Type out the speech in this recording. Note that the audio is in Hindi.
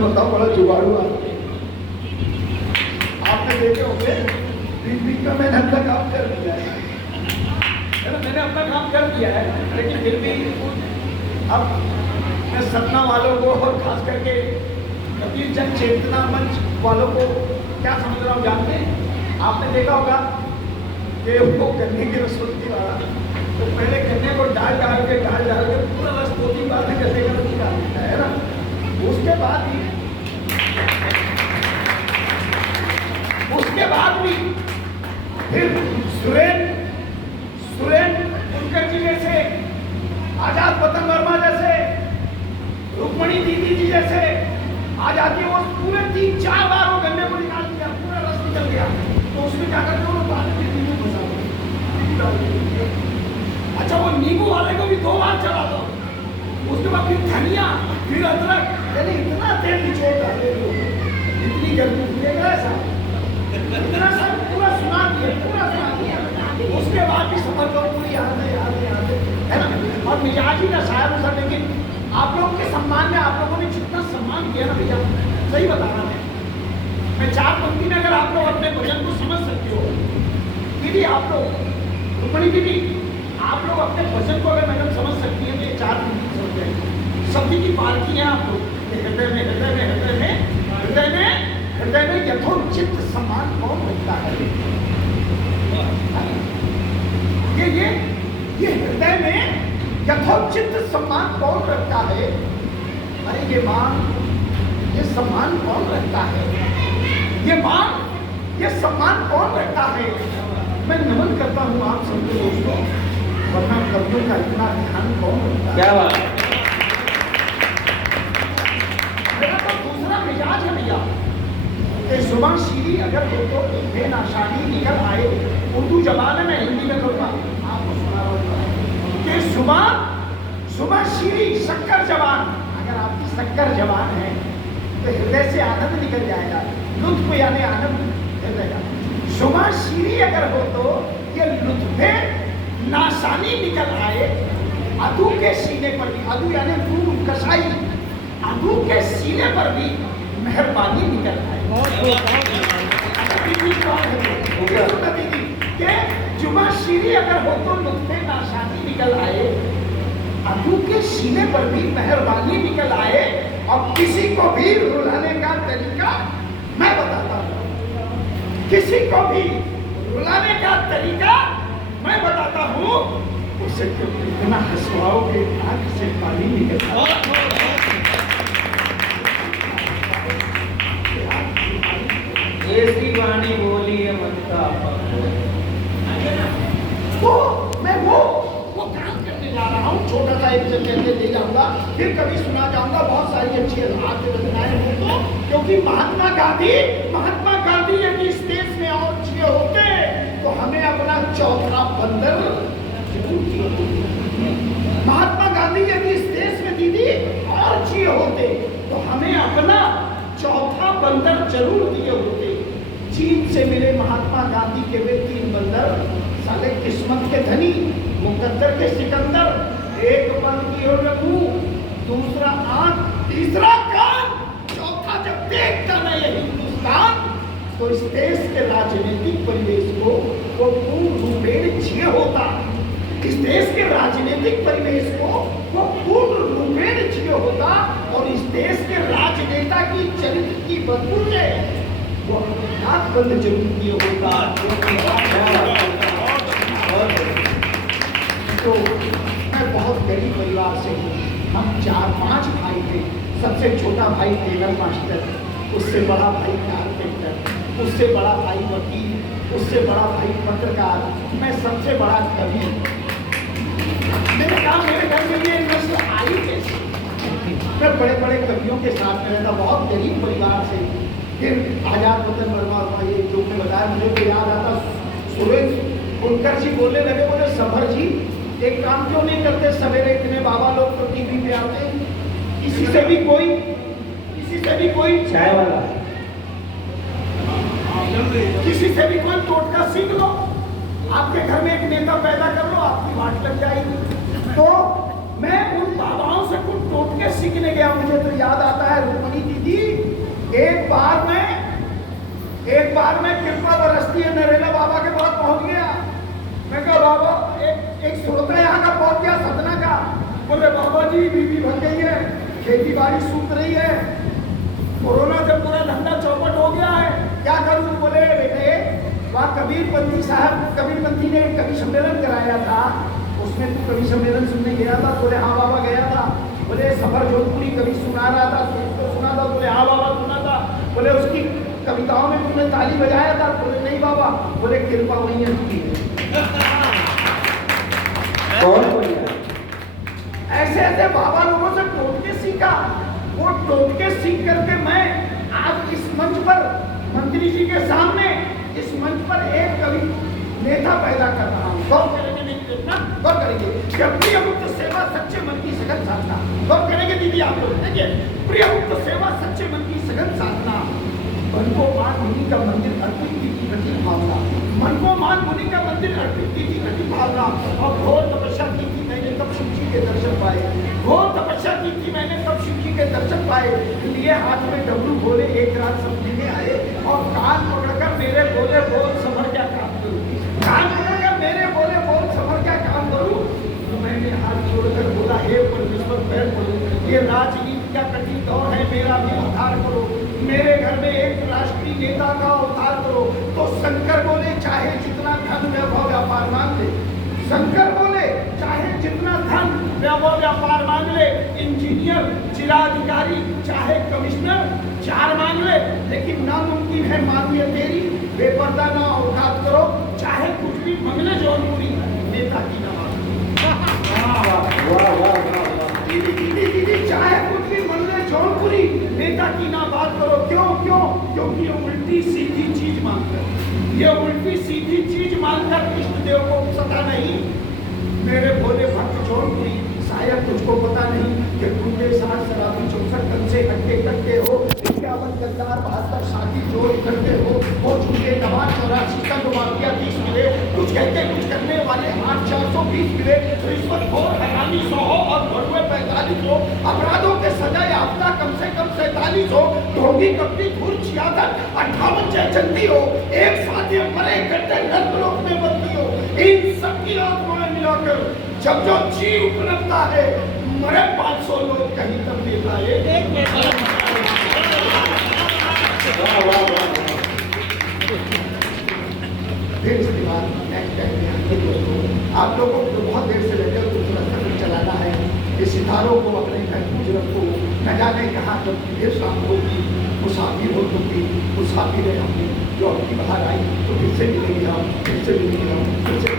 मैं बताऊं बड़ा जुगाड़ू आदमी। आपने देखे होंगे बीच बीच में मैंने अपना काम कर दिया है ना, मैंने अपना काम कर दिया है, लेकिन फिर भी अब मैं सपना वालों को और खास करके कबीर जन चेतना मंच वालों को क्या समझ रहा हूँ जानते हैं? आपने देखा होगा कि वो गन्ने की रसोई वाला तो पहले गन्ने को डाल के पूरा रस 2-3 बार में गन्ने का रस निकाल देता है ना। उसके बाद भी फिर सुरेन उनकर जी जैसे, आजाद वतन वर्मा जैसे, रुक्मणी दीदी जी जैसे आ जाती है, वो पूरे 3-4 बार वो गन्ने को निकाल दिया, पूरा रस निकल गया, तो उसमें क्या करते हो बाद में नींबू फंसा दो। अच्छा वो नींबू वाले को भी 2 बार चला दो, उसके बाद फिर धनिया, फिर अदरक, यानी इतना तेल निचोड़ डाले लोग, इतनी गर्मी पूरा सब पूरा सुना दिया। उसके बाद भी समझ लो पूरी याद है ना। और मिजाज ही ना शायर सर, लेकिन आप लोगों के सम्मान में आप लोगों ने जितना सम्मान किया ना भैया, सही बता रहा मैं 4 पंक्ति में अगर आप लोग अपने भजन को समझ सकते हो, दीदी आप लोग, रुक्मणी दीदी आप लोग अपने भजन को अगर मैडम समझ सकती है तो ये 4 पंक्ति समझ जाएगी। शब्द की पालकी है आप लोग, हृदय में यथोचित सम्मान कौन रखता है? ये हृदय में यथोचित सम्मान कौन रखता है? अरे ये सम्मान कौन रखता है? ये सम्मान कौन रखता है? मैं नमन करता हूँ आप सबके दोस्तों, वरना कवियों का इतना ध्यान कौन रखता है? क्या बात? मेरा तो दूसरा मिजाज है भैया, जुबान शीरी अगर हो तो बेनाशानी निकल आए। उर्दू जबान है, मैं हिंदी में कहूँगा, आपको सुना रहा हूँ कि जुबान शीरी शक्कर जबान, अगर आपकी शक्कर जबान है तो हृदय से आनंद निकल जाएगा, लुत्फ यानी आनंद हृदय का। जुबान शीरी अगर हो तो ये लुत्फे नाशानी निकल आए। अधू के सीने पर भी, अधू यानी खून कसाई, अधू के सीने पर भी मेहरबानी निकल आए। जुबा शीरी अगर हो तो लुत्फे नाशानी निकल आए, अधू के सीने पर भी मेहरबानी निकल आए। और किसी को भी रुलाने का तरीका मैं बताता हूँ, किसी को भी रुलाने का तरीका मैं बताता हूँ, उसे इतना हंसवाओगे आंख से पानी निकलता है। ऐसी वाणी बोली है मनता वो काम करने जा रहा हूँ, छोटा सा एक कहते ले जाऊंगा, फिर कभी सुना जाऊंगा बहुत सारी अच्छी रचनाएं हो तो, क्योंकि महात्मा गांधी यदि इस देश में और जिए होते तो हमें अपना चौथा बंदर जरूर दिए होते। महात्मा गांधी यदि इस देश में दीदी और जिए होते तो हमें अपना चौथा बंदर जरूर दिए होते। चीन से मिले महात्मा गांधी के वे 3 बंदर, साले किस्मत के धनी, मुकद्दर के सिकंदर, एक पंक्ति और मुंह, दूसरा आंख, तीसरा कान, चौथा जब देखता ना ये हिंदुस्तान, तो इस देश के राजनीतिक परिवेश को वो पूर्ण रूपेण जिए होता। इस देश के राजनीतिक परिवेश को वो पूर्ण रूपेण जिए होता, और इस देश के राजनेता की चरित्र की बदबू से वो नाक बंद जरूर किए होता। तो मैं बहुत गरीब परिवार से हूँ, हम 4-5 भाई थे। सबसे छोटा भाई टेलर मास्टर, उससे बड़ा भाई कारपेंटर, उससे बड़ा भाई वकील, उससे बड़ा भाई पत्रकार, मैं सबसे बड़ा कवि। मेरे घर में ये नस्ल आई कैसे? मैं बड़े बड़े कवियों के साथ में रहता, बहुत गरीब परिवार से। फिर आजाद वतन वर्मा ये जो मैं बताया, मुझे तो याद आता, सुरेश उनकर जी बोलने लगे, बोले सफर जी एक काम क्यों नहीं करते, सवेरे इतने बाबा लोग तो टीवी पे आते हैं, किसी से भी कोई चाय वाला, किसी से भी कोई टोटका सीख लो, आपके घर में एक नेता पैदा कर लो, आपकी वाट लग जाएगी। तो मैं उन बाबाओं से कुछ टोटके सीखने गया। मुझे तो याद आता है रुक्मणी दीदी एक बार में कृपा बरसती है नरेला बाबा के पास पहुंच गया। मैं कहा बाबा एक श्रोता यहाँ का पहुंच गया सतना का। बोले बाबा जी बीवी बन गई है, खेती बाड़ी सूख रही है, कोरोना से पूरा धंधा चौपट हो गया है, क्या करूं? बोले बेटे वहाँ कबीरपंथी ने कवि सम्मेलन कराया था, उसमें तू कवि सम्मेलन सुनने गया था? बोले हाँ बाबा गया था। बोले सफर जोधपुरी कवि सुना रहा था, तो सुना था? बोले हाँ बाबा सुना था। बोले उसकी कविताओं में तुमने ताली बजाया था? बोले नहीं बाबा। बोले कृपा वही अटकी है। ऐसे ऐसे बाबा लोगों से टोट के सीखा। वो टोट के सीख करके मैं आज इस मंच पर मंत्री जी के सामने इस मंच पर एक कवि नेता पैदा कर रहा हूँ। गौर करेंगे नहीं देखना, गौर करेंगे कि प्रिय मुक्त सेवा सच्चे मन की सघन साधना। गौर करेंगे दीदी आप लोग, देखिए प्रिय मुक्त सेवा सच्चे मन की सघन साधना। मन को मान मुनि का मंदिर अर्पित की थी कठिन भावना, मन को मान मुनि का मंदिर अर्पित की थी कठिन भावना। और घोर तपस्या की थी मैंने तब शिव जी के दर्शन पाए, घोर तपस्या की थी मैंने तब शिव जी के दर्शन पाए। लिए हाथ में डमरू बोले एक रात समझने आए, और कान पकड़कर मेरे बोले बोल समर क्या काम करूं, कान पकड़कर मेरे बोले बोल समर क्या काम करूं। तो मैंने हाथ जोड़कर बोला हे परमेश्वर पैर पड़ो, ये राजनीति का कठिन दौर है, मेरा भी उद्धार करो, मेरे घर में एक राष्ट्रीय नेता का उद्धार करो। तो शंकर बोले चाहे जितना धन वैभव व्यापार मांग ले, शंकर बोले चाहे जितना धन वैभव व्यापार मांग ले, इंजीनियर जिलाधिकारी चाहे कमिश्नर चार मांग ले, लेकिन नामुमकिन है मांगिए तेरी, बेपर्दा ना औकात करो, चाहे कुछ भी मंगले जौनपुरी नेता की ना दीदी चाहे कुछ भी मंगले जौनपुरी नेता की ना बात करो। क्यों? क्योंकि ये उल्टी सीधी चीज मांगकर, ये उल्टी सीधी चीज मांगकर इष्ट देव को सता नहीं। मेरे भोले भक्त जौनपुरी शायद तुझको पता नहीं कि तुम के साथ शराबी 64 टन से इकट्ठे हो, 51 गद्दार 72 साथी जोड़ इकट्ठे हो झूठे दवा 84 का जो माफिया 30 मिले, कुछ कहते कुछ करने वाले 8420 मिले, रिश्वत हो हरामी 100 हो और भड़ुए 45 हो, अपराधों के सजा याफ्ता कम से कम 47 हो, ढोंगी कपड़ी धूल 66 58 चंदी हो, एक साथी मरे इकट्ठे नर्क में बदली हो। इन सबकी आत्माएं मिलाकर जब जो जीव उपलब्धता है, मरे 500 लोग कहीं तक देता है। फिर इसके बाद नेक्स्ट टाइम आप लोगों को बहुत देर से लगे तो चलाना है, इस सितारों को अपने महफूज रखो। न जाने कहाँ जब फिर शाम होगी, मुसाफिर हो चुकी, मुसाफिर है हमने जो अपनी बाहर आई, तो फिर से मिलेंगे हम, फिर से मिलेंगे हम, फिर से